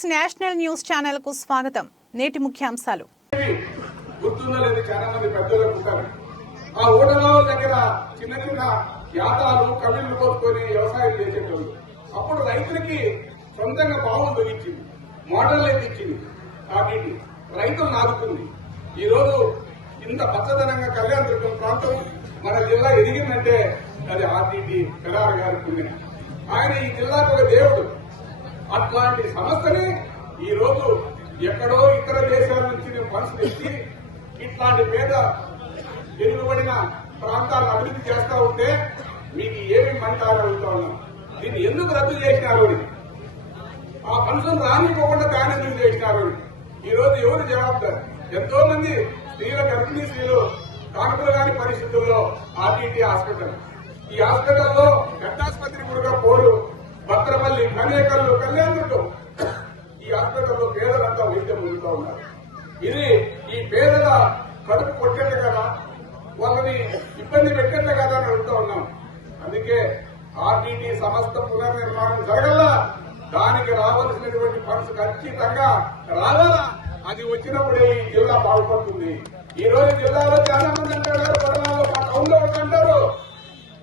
Six national news ఛానల్కు స్వాగతం. నేటి ముఖ్యాంశాలు. ఉంటారు ఆ ఓటర్ల దగ్గర చిన్న చిన్న యాతాలు కవిళ్ళు కోసుకొని వ్యవసాయం చేసేటోళ్ళు. అప్పుడు రైతులకి సొంతంగా బావులు తొలగించింది మోటార్లు ఎత్తిచ్చింది కాబట్టి రైతులు నాదుకుంది. ఈ రోజు ఇంత పచ్చదనంగా కళ్యాణ దుర్గం ప్రాంతం మన జిల్లా ఎదిగిందంటే అది ఆర్టీటీ పిల్లార గారి పుణ్యం ఆయన ఈ జిల్లాకు ఒక దేవుడు. అట్లాంటి సంస్థని ఈ రోజు ఎక్కడో ఇతర దేశాల నుంచి ఫండ్స్ తెచ్చి ఇట్లాంటి పేద వెనుకబడిన ప్రాంతాలను అభివృద్ధి చేస్తా ఉంటే మీకు ఏమి మంటారు అడుగుతా ఉన్నాం? దీన్ని ఎందుకు రద్దు చేసినారు అని. ఆ ఫండ్స్ రానిపోకుండా దాని ఎందుకు చేసినారు అని. ఈ రోజు ఎవరు జవాబుదారు? ఎంతో మంది స్త్రీల గర్భిణీ స్త్రీలు కానుకలు కాని పరిస్థితుల్లో ఆర్టీటీ హాస్పిటల్. ఈ హాస్పిటల్లో గట్టాసుపత్రి కూడా పోరు. భద్రపల్లి కనేకల్లు కళ్యాణుడు ఈ హాస్పిటల్లో పేదలంతా వైద్యం పొందుతూ ఉన్నారు. ఇది ఈ పేదల కడుపు కొట్టేట కదా వాళ్ళని ఇబ్బంది పెట్టేట కదా అని అడుగుతా ఉన్నాం. అందుకే ఆర్టీటీ సమస్త పునర్నిర్మాణం జరగల్లా దానికి రావాల్సినటువంటి ఫండ్స్ ఖచ్చితంగా రావాలా. అది వచ్చినప్పుడే ఈ జిల్లా బాగుపడుతుంది. ఈ రోజు జిల్లాలో చాలా మంది అంటారు మా టౌన్లో అంటారు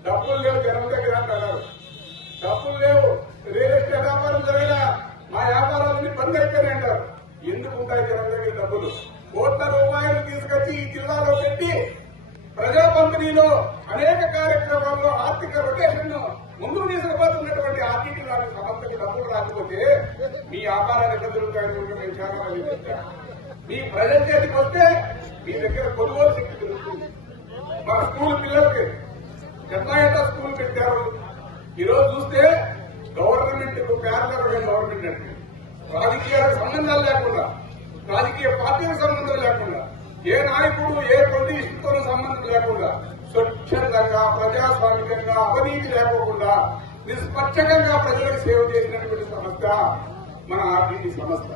డబ్బులు లేవు జనం దగ్గర అంటారు డబ్బులు లేవు రియల్ ఎస్టేట్ వ్యాపారం జరగదా మా వ్యాపారాలన్నీ బంద్ అయిపోయినాయి అంటారు ఎందుకు ఉంటాయి జనం దగ్గర డబ్బులు కోట్ల రూపాయలు తీసుకొచ్చి ఈ జిల్లాలో పెట్టి ప్రజా పంపిణీలో అనేక కార్యక్రమాల్లో ఆర్థిక రొటేషన్ ముందుకు తీసుకుపోతున్నటువంటి ఆర్థిక లాంటి సంస్థకి డబ్బులు రాకపోతే మీ వ్యాపారాలు ఎక్కడ దొరుకుతాయని కూడా మేము చాలా మంది మీ ప్రజల చేతికి వస్తే మీ దగ్గర కొనుగోలు శక్తి దొరుకుతుంది మా స్కూల్ పిల్లలకి ఎంత ఎంత స్కూల్ పెట్టారు ఈ రోజు చూస్తే గవర్నమెంట్కు గవర్నమెంట్ అంటే రాజకీయాలకు సంబంధాలు లేకుండా రాజకీయ పార్టీలకు సంబంధం లేకుండా ఏ నాయకుడు ఏ పొలిటీషియన్తో సంబంధం లేకుండా స్వచ్ఛందంగా ప్రజాస్వామికంగా అవినీతి లేకోకుండా నిష్పక్షంగా ప్రజలకు సేవ చేసినటువంటి సంస్థ మన ఆర్టీసీ సంస్థ.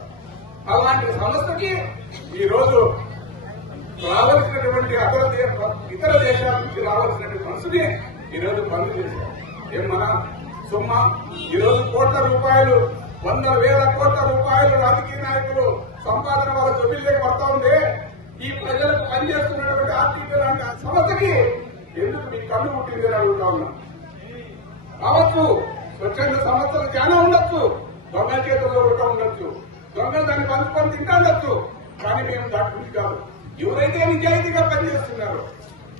అలాంటి సంస్థకి ఈరోజు రోజు రావాల్సినటువంటి అతర ఇతర దేశాల నుంచి రావాల్సినటువంటి మనసుని ఈ రోజు బంద్ చేశారు. ఏం మన సుమ్మా? ఈ రోజు కోట్ల రూపాయలు వందల వేల కోట్ల రూపాయలు రాజకీయ నాయకులు సంపాదన వాళ్ళ జొబిల్లోకి పడతా ఉంటే ఈ ప్రజలకు పనిచేస్తున్నటువంటి ఆర్థిక రంగ ఆ సంస్థకి ఎందుకు మీ కన్ను పుట్టింది అని అడుగుతా ఉన్నా? కావచ్చు స్వచ్ఛంద సంస్థలు చాలా ఉండొచ్చు దొంగ చేతుల్లో కూడా ఉండొచ్చు. దొంగలు దాన్ని పంచుకొని తింటా ఉండొచ్చు కానీ మేము దాటి కాదు. ఎవరైతే నిజాయితీగా పనిచేస్తున్నారో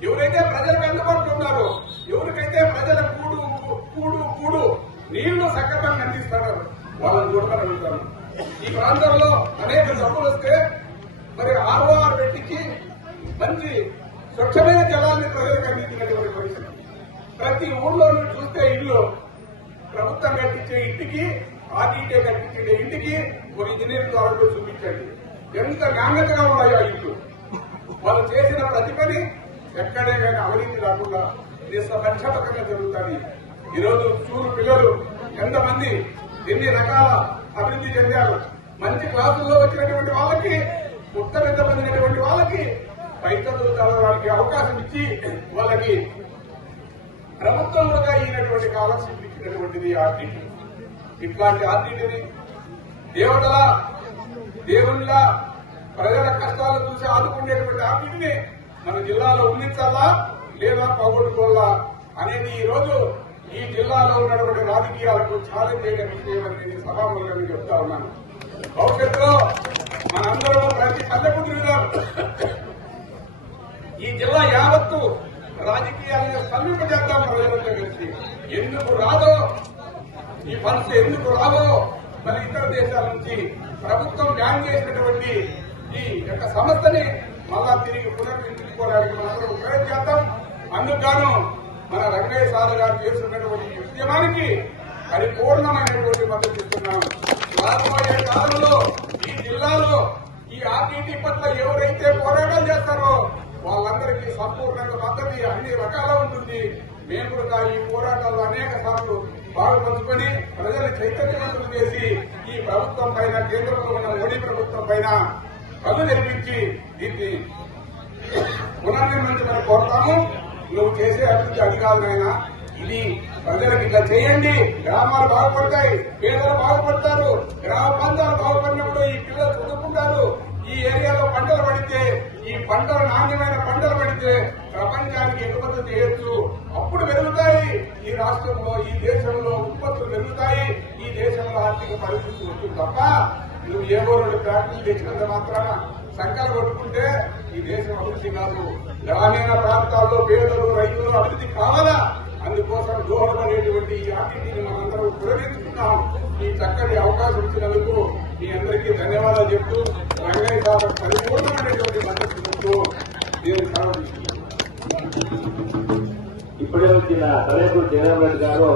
ఎవరైతే ప్రజలకు అందుబాటులో ఉన్నారో ఎవరికైతే ప్రజల కూడు కూడు కూడు నీళ్ళు సక్రమంగా అందిస్తారో వాళ్ళని చూడమని అడుగుతాను. ఈ ప్రాంతంలో అనేక నుంచి స్వచ్ఛమైన జలాన్ని ప్రజలకు అందించినటువంటి పరిస్థితి. ప్రతి ఊళ్ళో చూస్తే ఇల్లు ప్రభుత్వం కట్టించే ఇంటికి ఆర్టీకే కట్టించే ఇంటికి ఒక ఇంజనీర్ ద్వారా చూపించండి. ఎంత నాణ్యతగా ఉన్నాయో ఆ ఇల్లు. వాళ్ళు చేసిన ప్రతి పని ఎక్కడే కానీ అవినీతి రాకుండా నిస్పక్షపాతంగా జరుగుతుంది. ఈరోజు చూరు పిల్లలు ఎంతమంది ఎన్ని రకాల అభివృద్ధి చెందారు. మంచి క్లాసుల్లో వచ్చినటువంటి వాళ్ళకి ఉత్తమిత పొందినటువంటి వాళ్ళకి పై చదువు చదవడానికి అవకాశం ఇచ్చి వాళ్ళకి ప్రభుత్వం కూడా అయినటువంటి స్కాలర్షిప్ ఇచ్చినటువంటిది ఆర్టీటీ ఇట్లాంటి ఆర్టీటీని దేవతల దేవుళ్ళ ప్రజల కష్టాలు చూసి ఆదుకునేటువంటి ఆర్టీటీని మన జిల్లాలో ఉండించాలా లేదా పోగొట్టుకోవాలా అనేది ఈ రోజు ఈ జిల్లాలో ఉన్నటువంటి రాజకీయాలకు ఛాలెంజ్ చేయడం విషయం అని నేను సభాములుగా చెప్తా ఉన్నాను. భవిష్యత్తులో మనందరం ప్రతి పల్లెకు తిరుగుదాం. ఈ జిల్లా యావత్తు రాజకీయాలను సమీపజేద్దాం ప్రజలంతా కలిసి ఎందుకు రాదో ఈ ఫండ్స్ ఎందుకు రావో మరి ఇతర దేశాల నుంచి ప్రభుత్వం బ్యాన్ చేసినటువంటి ఈ యొక్క సంస్థని మళ్ళా తిరిగి పునర్నిర్మించుకోవడానికి మనందరం ప్రయత్నం చేద్దాం. అందుకు మన రంగయ్య సార్ గారు చేస్తున్నటువంటి ఈ ఉద్యమానికి పరిపూర్ణమైనటువంటి మద్దతు ఇస్తున్నాం. రాబోయే కాలంలో ఈ జిల్లాలో ఈ ఆర్టీటీ పట్ల ఎవరైతే పోరాటాలు చేస్తారో వాళ్ళందరికీ సంపూర్ణంగా మద్దతు అన్ని రకాల ఉంటుంది. మేము కూడా ఈ పోరాటాల్లో అనేక సార్లు బాగా పంచుకొని ప్రజలు చైతన్యవంతులు చేసి ఈ ప్రభుత్వం పైన కేంద్రంలో ఉన్న మోడీ ప్రభుత్వం పైన కళ్ళు నిర్మించి దీన్ని పునర్నిర్మించమని కోరుతాము. నువ్వు చేసే అభివృద్ధి అది కాదు నాయన. ఇది ప్రజలకు ఇంకా చేయండి. గ్రామాలు బాగుపడతాయి పేదలు బాగుపడతారు గ్రామ పంచాలు బాగుపడినప్పుడు ఈ పిల్లలు చదువుకుంటారు. పంటలు నాణ్యమైన పంటలు పడితే ప్రపంచానికి ఎగుమతి చేయొచ్చు. అప్పుడు పెరుగుతాయి. ఈ రాష్ట్రంలో ఈ దేశంలో ఉత్పత్తులు పెరుగుతాయి. ఈ దేశంలో ఆర్థిక పరిస్థితి వస్తుంది తప్ప నువ్వు ఏవో రెండు ప్రాంతాలు తెచ్చినంత మాత్రాన సంఖ్యలు కొట్టుకుంటే ఈ దేశం అభివృద్ధి కాదు. గ్రామీణ ప్రాంతాల్లో పేదలు రైతులు అభివృద్ధి కావాలా? అందుకోసం దోహదపడేటువంటి ఈ ఆర్టీని మనందరం ఉపయోగించుకున్నాం ఈ చక్కటి అవకాశం ఇచ్చినందుకు మీ అందరికీ ధన్యవాదాలు చెప్తూ రంగయ్య సార్ పరిపూర్ణమైనటువంటి మద్దతు చెప్తూ నేను సెలవు ఇప్పుడే వచ్చిన కలెక్టర్ జగన్ రెడ్డి గారు